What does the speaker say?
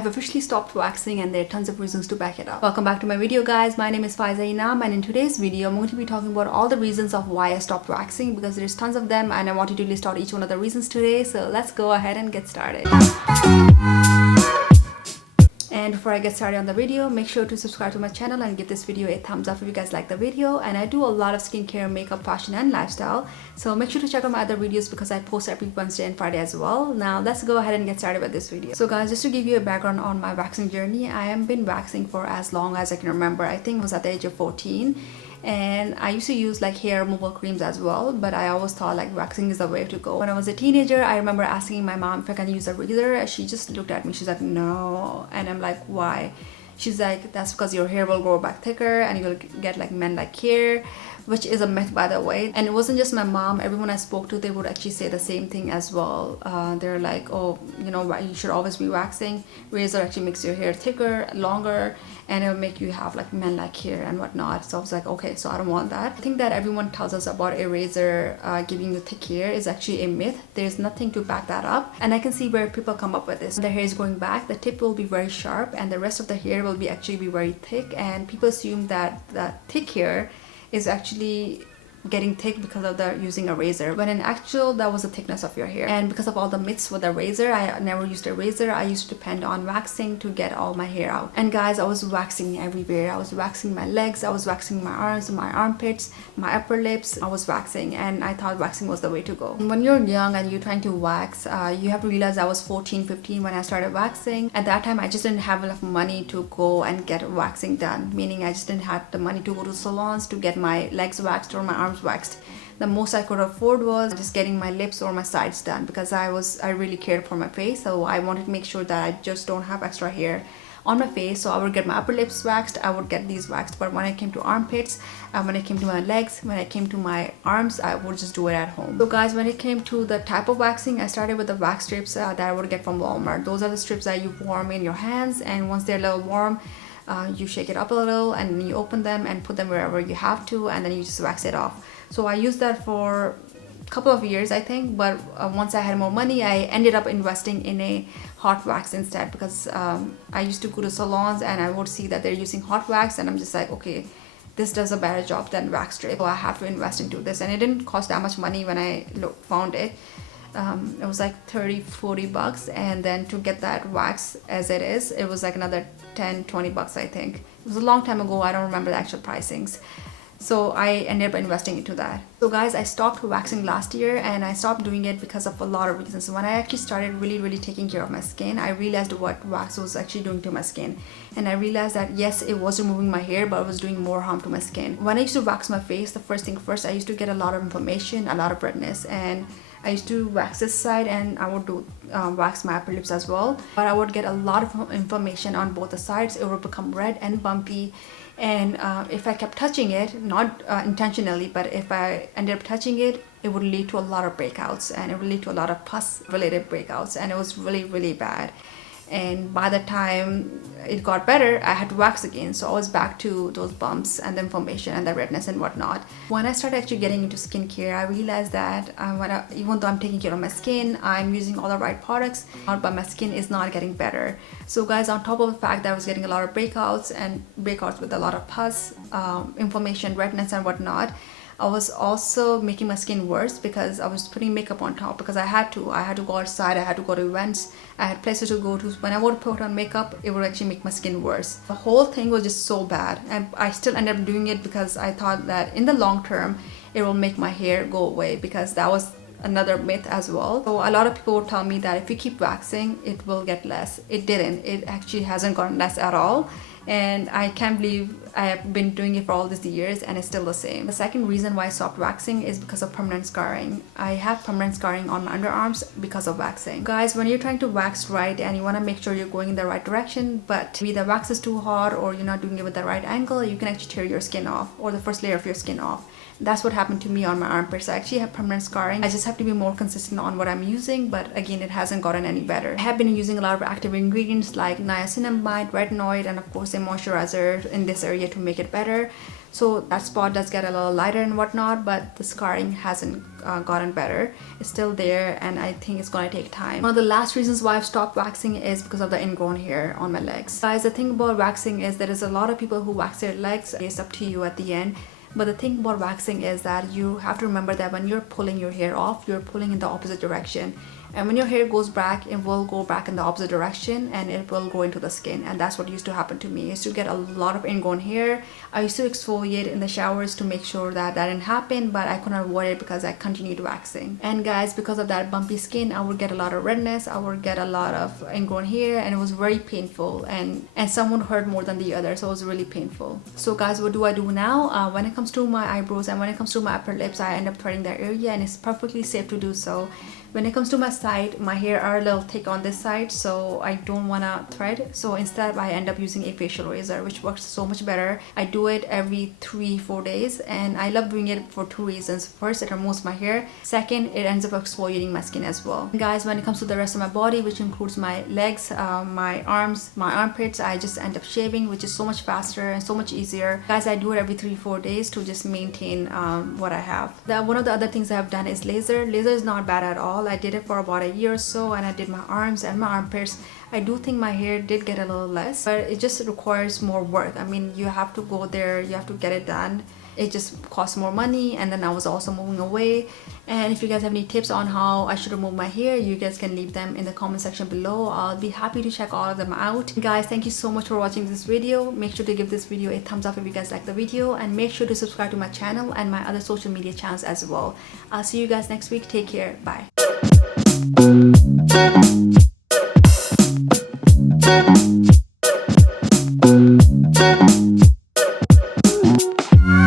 have officially stopped waxing and there are tons of reasons to back it up. Welcome back to my video, guys. My name is Faiza Inam, and in today's video I'm going to be talking about all the reasons of why I stopped waxing, because there's tons of them and I wanted to list out each one of the reasons today. So let's go ahead and get started. And before I get started on the video, make sure to subscribe to my channel and give this video a thumbs up if you guys like the video. And I do a lot of skincare, makeup, fashion and lifestyle, so make sure to check out my other videos because I post every Wednesday and Friday as well. Now let's go ahead and get started with this video. So guys, just to give you a background on my waxing journey, I have been waxing for as long as I can remember. I think it was at the age of 14. And I used to use like hair removal creams as well, but I always thought like waxing is the way to go. When I was a teenager, I remember asking my mom if I can use a razor. She just looked at me, she's like, no. And I'm like, why? She's like, that's because your hair will grow back thicker and you will get like men like hair, which is a myth, by the way. And it wasn't just my mom, everyone I spoke to, they would actually say the same thing as well. They're like, oh, you know, you should always be waxing. Razor actually makes your hair thicker, longer, and it'll make you have like men like hair and whatnot. So I was like, okay, so I don't want that. I think that everyone tells us about a razor giving you thick hair is actually a myth. There's nothing to back that up, and I can see where people come up with this. The hair is going back, the tip will be very sharp and the rest of the hair will be actually very thick, and people assume that the thick hair is actually getting thick because of the using a razor, when in actual that was the thickness of your hair. And because of all the myths with the razor, I never used a razor. I used to depend on waxing to get all my hair out. And guys, I was waxing everywhere. I was waxing my legs, I was waxing my arms, my armpits, my upper lips. I was waxing, and I thought waxing was the way to go. When you're young and you're trying to wax, you have to realize I was 14, 15 when I started waxing. At that time I just didn't have enough money to go and get waxing done, meaning I just didn't have the money to go to salons to get my legs waxed or my arms waxed. The most I could afford was just getting my lips or my sides done, because I really cared for my face. So I wanted to make sure that I just don't have extra hair on my face. So I would get my upper lips waxed, I would get these waxed. But when it came to armpits, when it came to my legs, when it came to my arms, I would just do it at home. So guys, when it came to the type of waxing, I started with the wax strips that I would get from Walmart. Those are the strips that you warm in your hands, and once they're a little warm, you shake it up a little and then you open them and put them wherever you have to, and then you just wax it off. So I used that for a couple of years, I think, but once I had more money, I ended up investing in a hot wax instead, because I used to go to salons and I would see that they're using hot wax, and I'm just like, okay, this does a better job than wax strip, so I have to invest into this. And it didn't cost that much money when I found it. It was like 30-40 bucks, and then to get that wax as it is, it was like another 10-20 bucks, I think. It was a long time ago, I don't remember the actual pricings. So I ended up investing into that. So guys, I stopped waxing last year, and I stopped doing it because of a lot of reasons. When I actually started really taking care of my skin, I realized what wax was actually doing to my skin. And I realized that yes, it was removing my hair, but it was doing more harm to my skin. When I used to wax my face, the first thing first, I used to get a lot of inflammation, a lot of redness, and I used to wax this side, and I would do wax my upper lips as well. But I would get a lot of inflammation on both the sides. It would become red and bumpy. And if I kept touching it, not intentionally, but if I ended up touching it, it would lead to a lot of breakouts, and it would lead to a lot of pus related breakouts, and it was really bad. And by the time it got better, I had to wax again. So I was back to those bumps and the inflammation and the redness and whatnot. When I started actually getting into skincare, I realized that even though I'm taking care of my skin, I'm using all the right products, but my skin is not getting better. So guys, on top of the fact that I was getting a lot of breakouts with a lot of pus, inflammation, redness and whatnot, I was also making my skin worse because I was putting makeup on top, because I had to go outside, I had to go to events, I had places to go to. When I would put on makeup, it would actually make my skin worse. The whole thing was just so bad, and I still ended up doing it because I thought that in the long term it will make my hair go away, because that was another myth as well. So a lot of people would tell me that if you keep waxing, it will get less. It didn't. It actually hasn't gotten less at all. And I can't believe I have been doing it for all these years and it's still the same. The second reason why I stopped waxing is because of permanent scarring. I have permanent scarring on my underarms because of waxing. Guys, when you're trying to wax right and you want to make sure you're going in the right direction, but maybe the wax is too hot or you're not doing it with the right angle, you can actually tear your skin off, or the first layer of your skin off. That's what happened to me on my armpits. I actually have permanent scarring. I just have to be more consistent on what I'm using, but again, it hasn't gotten any better. I have been using a lot of active ingredients like niacinamide, retinoid, and of course say moisturizer in this area to make it better. So that spot does get a little lighter and whatnot, but the scarring hasn't gotten better. It's still there, and I think it's gonna take time. One of the last reasons why I've stopped waxing is because of the ingrown hair on my legs. Guys, the thing about waxing is there is a lot of people who wax their legs. It's up to you at the end. But the thing about waxing is that you have to remember that when you're pulling your hair off, you're pulling in the opposite direction. And when your hair goes back, it will go back in the opposite direction and it will go into the skin. And that's what used to happen to me. I used to get a lot of ingrown hair. I used to exfoliate in the showers to make sure that that didn't happen, but I couldn't avoid it because I continued waxing. And guys, because of that bumpy skin, I would get a lot of redness. I would get a lot of ingrown hair, and it was very painful. And some would hurt more than the other, so it was really painful. So guys, what do I do now? When it comes to my eyebrows and when it comes to my upper lips, I end up threading that area, and it's perfectly safe to do so. When it comes to my side, my hair are a little thick on this side, so I don't want to thread. So instead I end up using a facial razor, which works so much better. I do it every 3-4 days, and I love doing it for 2 reasons. First, it removes my hair. Second, it ends up exfoliating my skin as well. And guys, when it comes to the rest of my body, which includes my legs, my arms, my armpits, I just end up shaving, which is so much faster and so much easier. Guys, I do it every 3-4 days to just maintain what I have. One of the other things I have done is laser. Laser is not bad at all. I did it for about a year or so, and I did my arms and my armpits. I do think my hair did get a little less, but it just requires more work. I mean, you have to go there, you have to get it done. It just costs more money, and then I was also moving away. And if you guys have any tips on how I should remove my hair, you guys can leave them in the comment section below. I'll be happy to check all of them out. Guys, thank you so much for watching this video. Make sure to give this video a thumbs up if you guys like the video, and make sure to subscribe to my channel and my other social media channels as well. I'll see you guys next week. Take care. Bye.